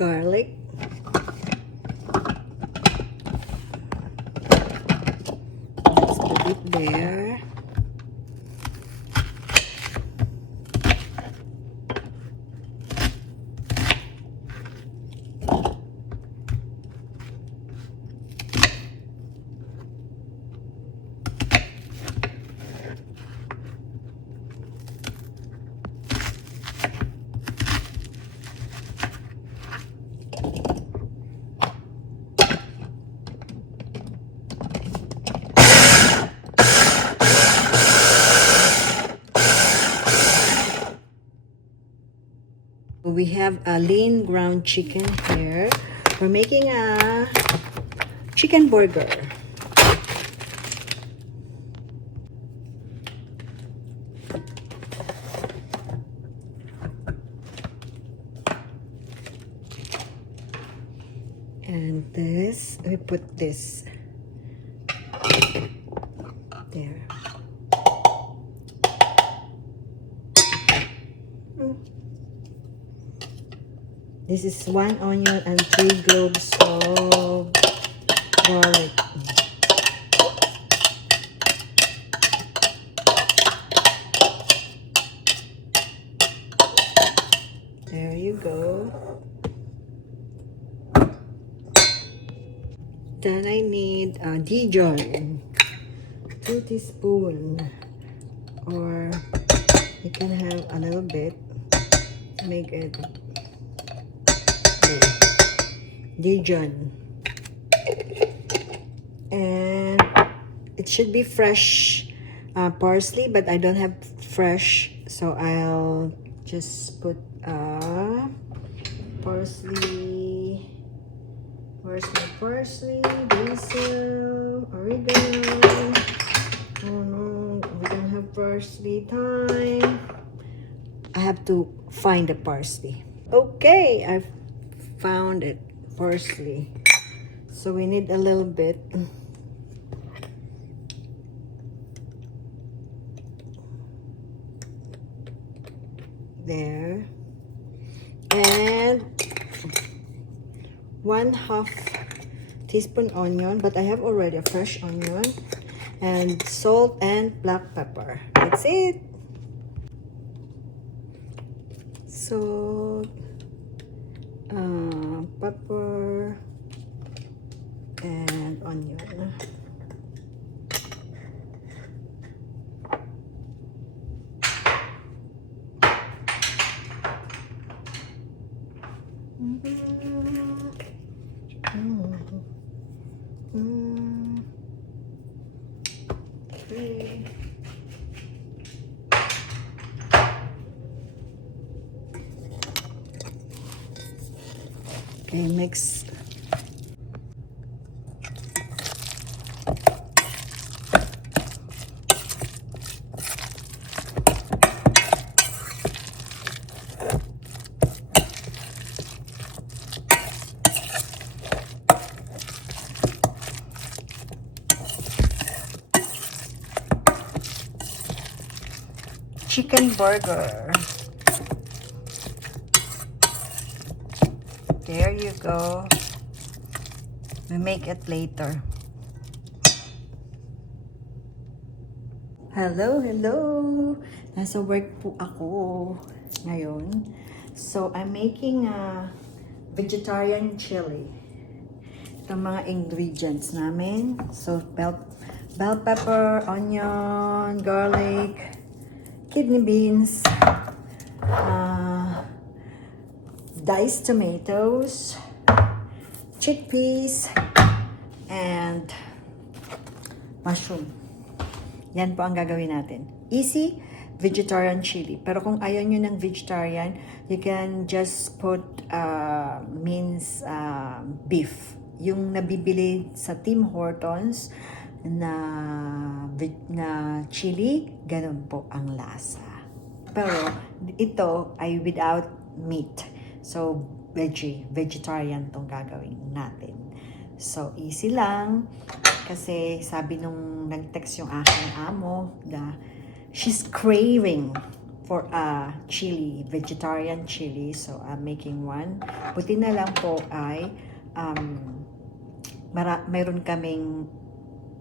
garlic. Let's put it there. We have a lean ground chicken here. We're making a chicken burger. And this, we put this there. This is 1 onion and 3 cloves of garlic. There you go. Then I need Dijon, 2 teaspoons, or you can have a little bit to make it. Dijon, and it should be fresh parsley, but I don't have fresh, so I'll just put parsley. Where's my parsley? Basil, oregano. Oh no, we don't have parsley. Time. I have to find the parsley. Okay, I've found it. Parsley. So we need a little bit. There. And 1/2 teaspoon onion, but I have already a fresh onion, and salt and black pepper. That's it. Salt, pepper, and onion. Okay. Okay, mix. Chicken burger. There you go. We make it later. Hello, hello. Nasa work po ako ngayon. So, I'm making a vegetarian chili. Ito mga ingredients namin. So, bell pepper, onion, garlic, kidney beans, diced tomatoes, chickpeas, and mushroom. Yan po ang gagawin natin. Easy vegetarian chili. Pero kung ayaw nyo ng vegetarian, you can just put minced beef. Yung nabibili sa Tim Hortons na chili, ganun po ang lasa. Pero ito ay without meat. So, vegetarian tong gagawin natin. So, easy lang. Kasi sabi nung nag-text yung aking amo, she's craving for chili, vegetarian chili. So, I'm making one. Buti na lang po ay mayroon kaming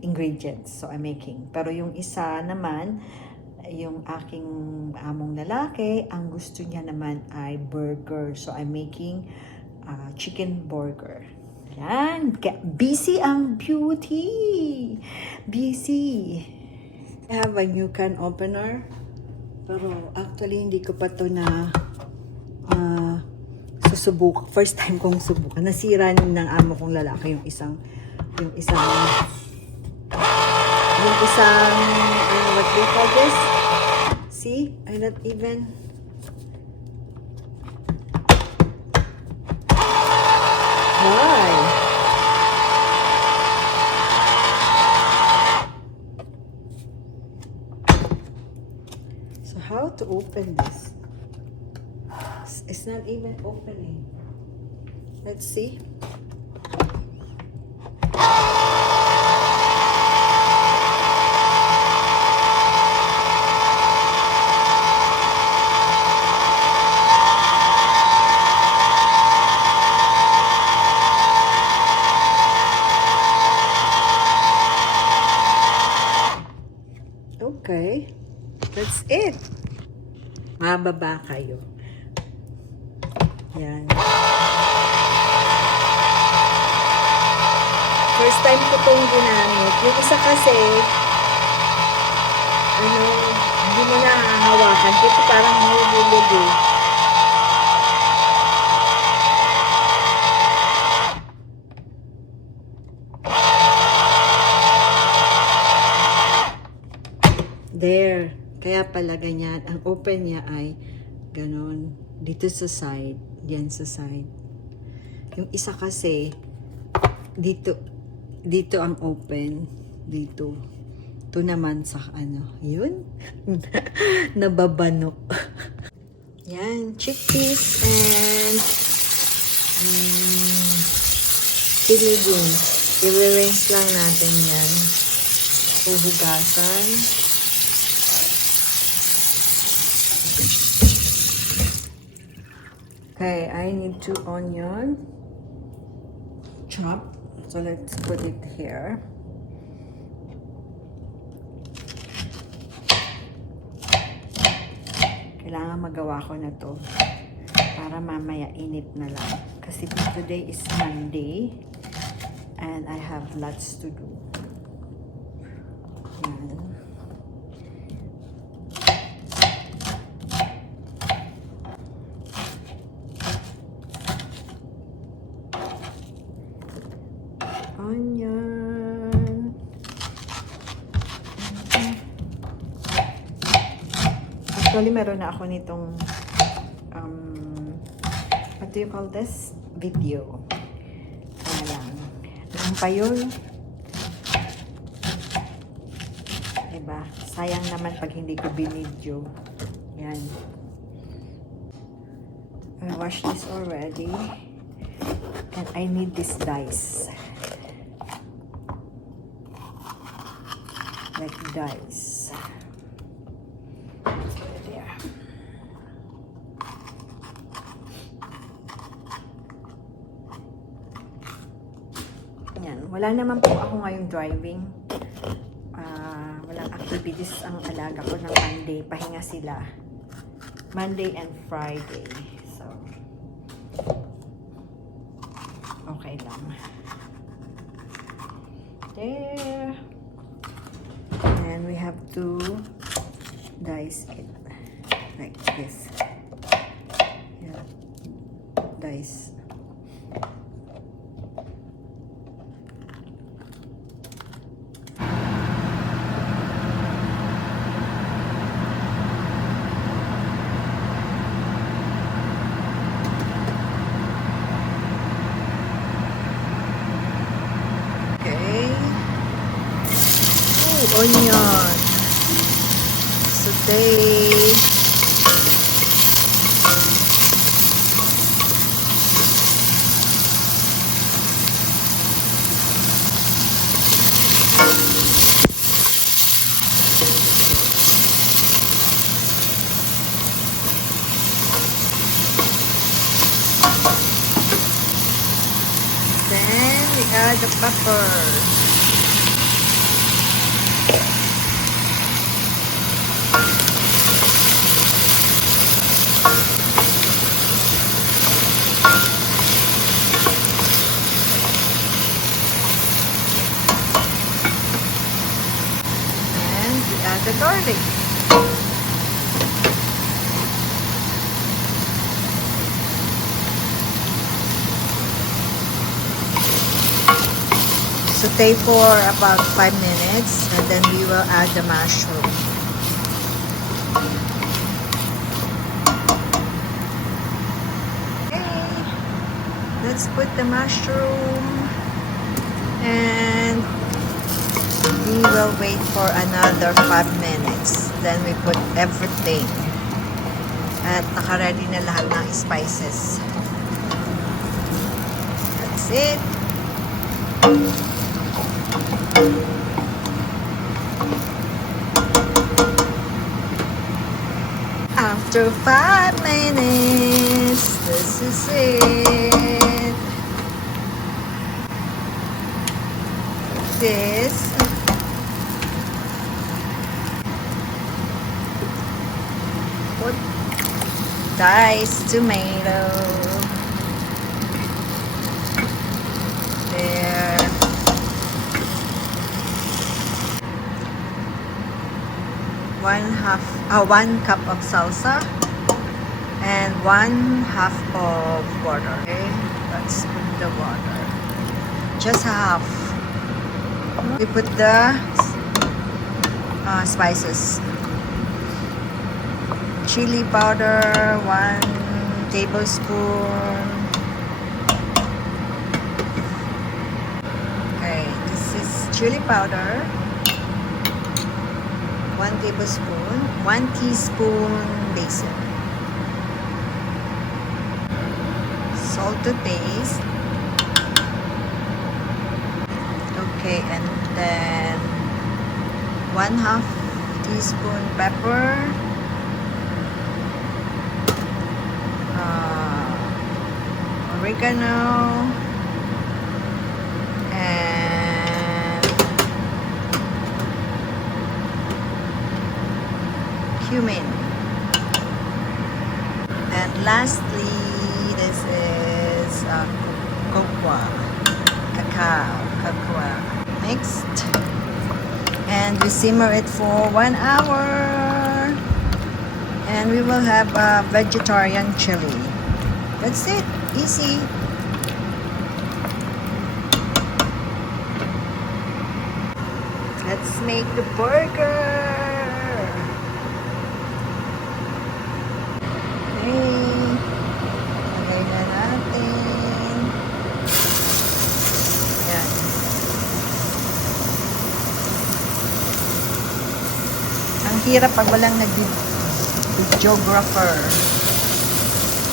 ingredients. So, I'm making. Pero yung isa naman, yung aking among lalaki, ang gusto niya naman ay burger. So, I'm making chicken burger. Yan. Busy ang beauty. Busy. I have a new can opener. Pero actually, hindi ko pa to na susubok. First time kong subukan. Nasira ng amo kong lalaki yung isang what do you call this? See? I not even why? So how to open this? It's not even opening. Let's see. Okay. That's it. Mababa kayo. Yan. First time ko itong ginamit. Yung isa kasi, hindi mo na hawakan. Ito parang hululog eh. There. Kaya pala ganyan. Ang open niya ay ganon. Dito sa side. Yan sa side. Yung isa kasi, dito ang open. Dito. Ito naman sa yun. Nababanok. Yan. Chickpeas and chili beans. I-rinse lang natin yan. Uhugasan. Okay, I need 2 onion chop. So let's put it here. Kailangan magawa ko na to para mamaya init na lang. Kasi today is Monday and I have lots to do. Yan. Onion. Actually, meron na ako nitong what do you call this? Video. Kaya lang. Lang pa yun. Diba? Sayang naman pag hindi ko binidyo. Yan. I washed this already. And I need this dice. Like dice. There. Yan. Wala naman po ako ngayong driving. Walang activities ang alaga ko ng Monday. Pahinga sila. Monday and Friday. So, okay lang. There. And we have to dice it like this. Yeah. Dice. Onion, saute. pepper. And we add the garlic. Saute for about 5 minutes, and then we will add the mushroom. Okay, let's put the mushroom, and we will wait for another 5 minutes. Then we put everything. At naka-ready na lahat ng spices. That's it. After 5 minutes, this is it. This put diced tomato there. 1 cup of salsa and 1/2 of water. Okay, let's put the water. Just half. We put the spices. Chili powder, 1 tablespoon. Okay, this is chili powder. 1 tablespoon, 1 teaspoon basil. Salt to taste. Okay, and then 1/2 teaspoon pepper. Oregano. Cumin. And lastly, this is cocoa mixed, and we simmer it for 1 hour, and we will have a vegetarian chili. That's it. Easy. Let's make the burger. Lagay na natin. Yan. Ang hirap pag walang nag-videographer.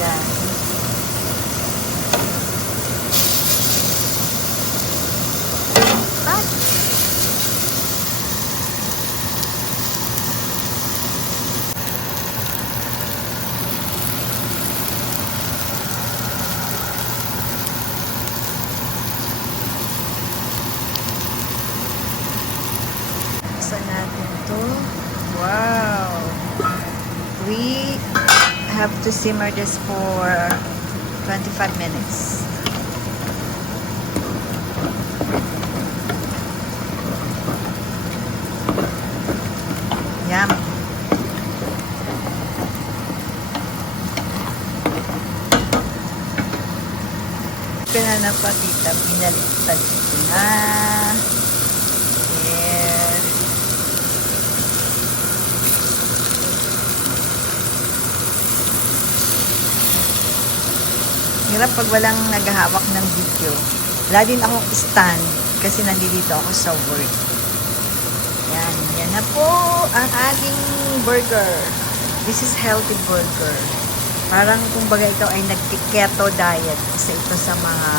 Yan. Natin to. Wow! We have to simmer this for 25 minutes. Yum! Kaya na patita, pinaliktad ko na. Hirap pag walang naghahawak ng video. Wala din akong stand kasi nandito ako sa work. Yan. Yan na po ang ating burger. This is healthy burger. Parang kumbaga ito ay nag-keto diet. Kasi ito sa mga